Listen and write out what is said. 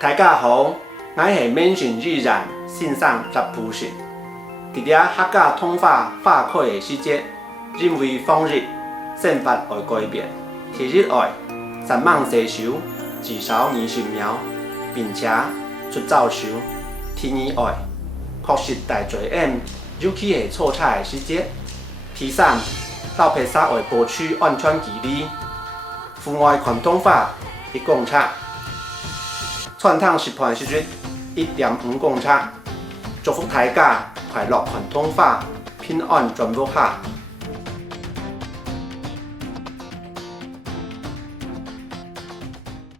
大家好，我是闽讯语言线上答补习。伫咧客家通话法课的时节，因为放日宪法会改变，体日外三梦西收，至少年神苗，并且出走收，天意外确实大罪案，尤其是错菜的时节。第三，到披萨会保持安全距离，户外传统法一公尺。传统食盘时阵1.5公尺，祝福大家快乐传统法，平安全部下。